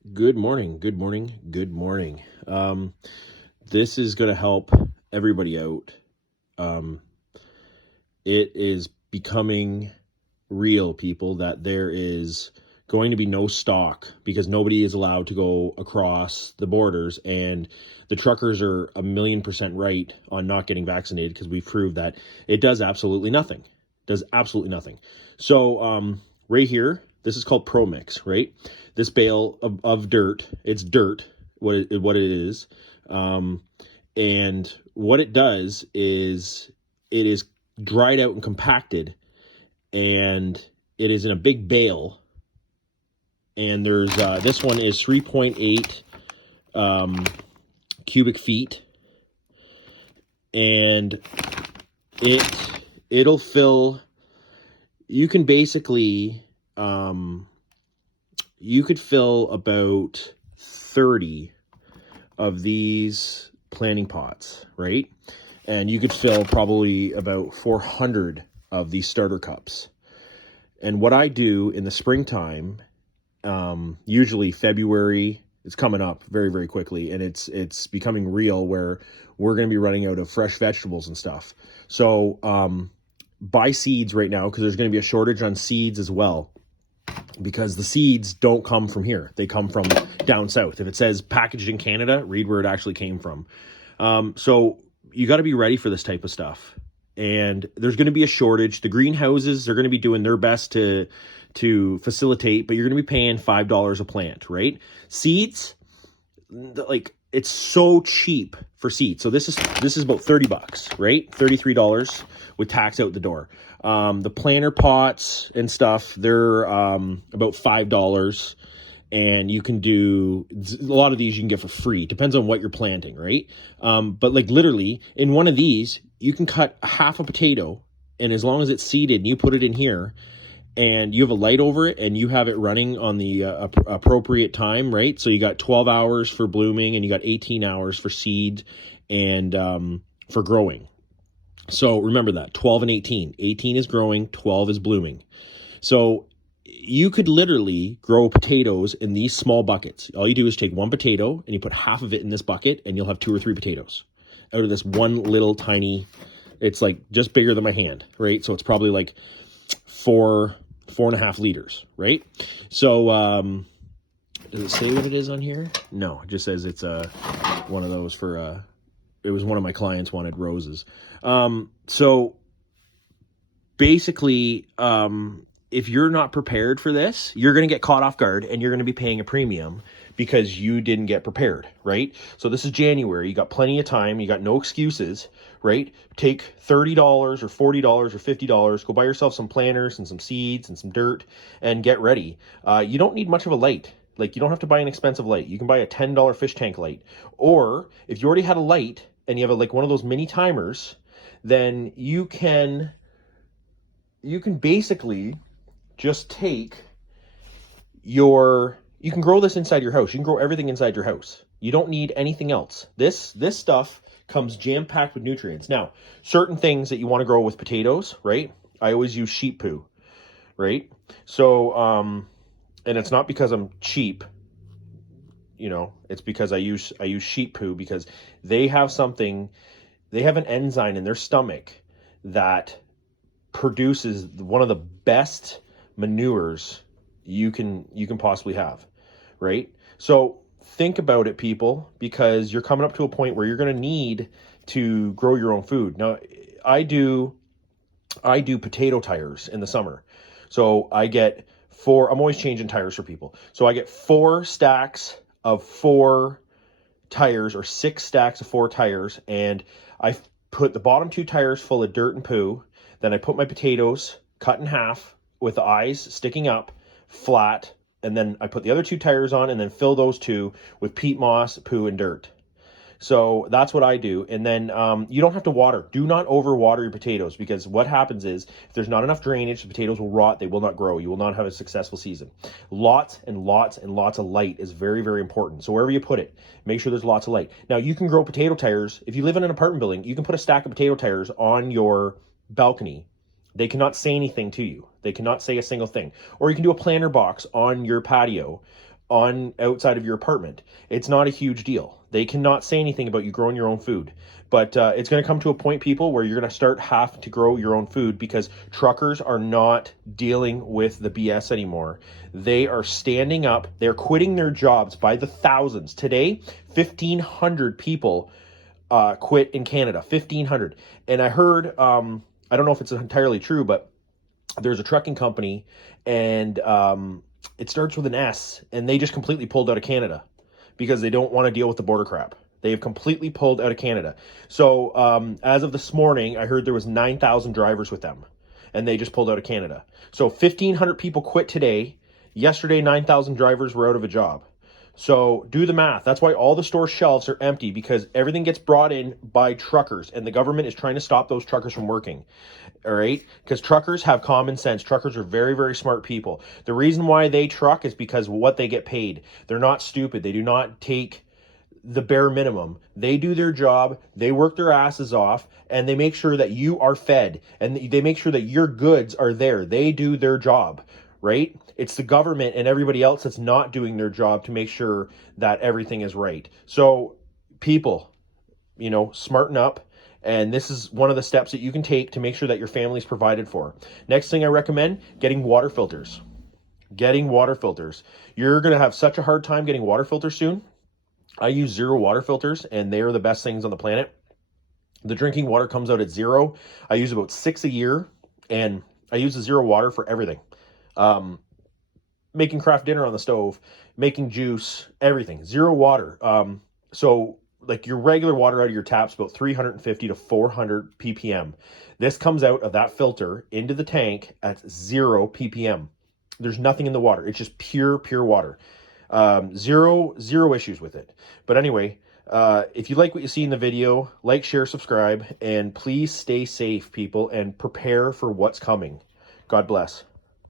Good morning, good morning, good morning. This is going to help everybody out. Um, it is becoming real, people, that there is going to be no stock because nobody is allowed to go across the borders, and the truckers are 1,000,000% right on not getting vaccinated because we've proved that it does absolutely nothing. Does absolutely nothing. So right here, this is called ProMix, right? This bale of dirt, it's dirt, what it is. Um, and what it does is it is dried out and compacted, and it is in a big bale. And there's this one is 3.8 cubic feet, and it'll fill. You can basically you could fill about 30 of these planting pots, right? And you could fill probably about 400 of these starter cups. And what I do in the springtime, usually February, it's coming up very, very quickly, and it's becoming real where we're going to be running out of fresh vegetables and stuff. So buy seeds right now because there's going to be a shortage on seeds as well, because the seeds don't come from here. They come from down south. If it says packaged in Canada, read where it actually came from. So you got to be ready for this type of stuff. And there's going to be a shortage. The greenhouses are going to be doing their best to facilitate, but you're going to be paying $5 a plant, right? Seeds, like, it's so cheap for seeds. So this is about $30, right? $33 with tax out the door. The planter pots and stuff, they're about $5, and you can do a lot of these you can get for free. Depends on what you're planting, right? But like literally in one of these, you can cut half a potato, and as long as it's seeded and you put it in here, and you have a light over it and you have it running on the appropriate time, right? So you got 12 hours for blooming and you got 18 hours for seed and for growing. So remember that, 12 and 18. 18 is growing, 12 is blooming. So you could literally grow potatoes in these small buckets. All you do is take one potato and you put half of it in this bucket, and you'll have 2 or 3 potatoes out of this one little tiny, it's like just bigger than my hand, right? So it's probably like 4.5 liters, right? So does it say what it is on here? No, it just says it's one of those for it was one of my clients wanted roses. So basically, if you're not prepared for this, you're going to get caught off guard, and you're going to be paying a premium because you didn't get prepared, right? So this is January. You got plenty of time. You got no excuses, right? Take $30 or $40 or $50. Go buy yourself some planters and some seeds and some dirt and get ready. You don't need much of a light. Like, you don't have to buy an expensive light. You can buy a $10 fish tank light. Or if you already had a light and you have like one of those mini timers, then you can basically just take you can grow this inside your house. You can grow everything inside your house. You don't need anything else. This stuff comes jam-packed with nutrients. Now, certain things that you want to grow with potatoes, right? I always use sheep poo, right? So, and it's not because I'm cheap, it's because I use sheep poo, because they have an enzyme in their stomach that produces one of the best manures you can possibly have, right? So think about it, people, because you're coming up to a point where you're going to need to grow your own food. Now, I do potato tires in the summer. So I get I'm always changing tires for people. So I get 4 stacks of 4 tires, or 6 stacks of 4 tires, and I put the bottom 2 tires full of dirt and poo. Then I put my potatoes cut in half with the eyes sticking up, flat, and then I put the other 2 tires on and then fill those 2 with peat moss, poo, and dirt. So that's what I do. And then you don't have to water. Do not overwater your potatoes, because what happens is if there's not enough drainage, the potatoes will rot. They will not grow. You will not have a successful season. Lots and lots and lots of light is very, very important. So wherever you put it, make sure there's lots of light. Now, you can grow potato tires. If you live in an apartment building, you can put a stack of potato tires on your balcony. They cannot say anything to you. They cannot say a single thing. Or you can do a planter box on your patio on outside of your apartment. It's not a huge deal. They cannot say anything about you growing your own food. But it's going to come to a point, people, where you're going to start having to grow your own food because truckers are not dealing with the BS anymore. They are standing up. They're quitting their jobs by the thousands. Today, 1,500 people quit in Canada. 1,500. And I heard, I don't know if it's entirely true, but there's a trucking company, and it starts with an S, and they just completely pulled out of Canada because they don't want to deal with the border crap. They have completely pulled out of Canada. So as of this morning, I heard there was 9,000 drivers with them, and they just pulled out of Canada. So 1,500 people quit today. Yesterday, 9,000 drivers were out of a job. So do the math. That's why all the store shelves are empty, because everything gets brought in by truckers, and the government is trying to stop those truckers from working. All right? Because truckers have common sense. Truckers are very, very smart people. The reason why they truck is because of what they get paid. They're not stupid. They do not take the bare minimum. They do their job, they work their asses off, and they make sure that you are fed, and they make sure that your goods are there. They do their job, right? It's the government and everybody else that's not doing their job to make sure that everything is right. So people, smarten up. And this is one of the steps that you can take to make sure that your family is provided for. Next thing I recommend, getting water filters. Getting water filters. You're going to have such a hard time getting water filters soon. I use Zero water filters, and they are the best things on the planet. The drinking water comes out at Zero. I use about 6 a year, and I use the Zero water for everything. Making craft dinner on the stove, making juice, everything. Zero water. So like your regular water out of your tap's about 350 to 400 ppm. This comes out of that filter into the tank at 0 ppm. There's nothing in the water. It's just pure water. Zero issues with it. But anyway, if you like what you see in the video, like, share, subscribe, and please stay safe, people, and prepare for what's coming. God bless.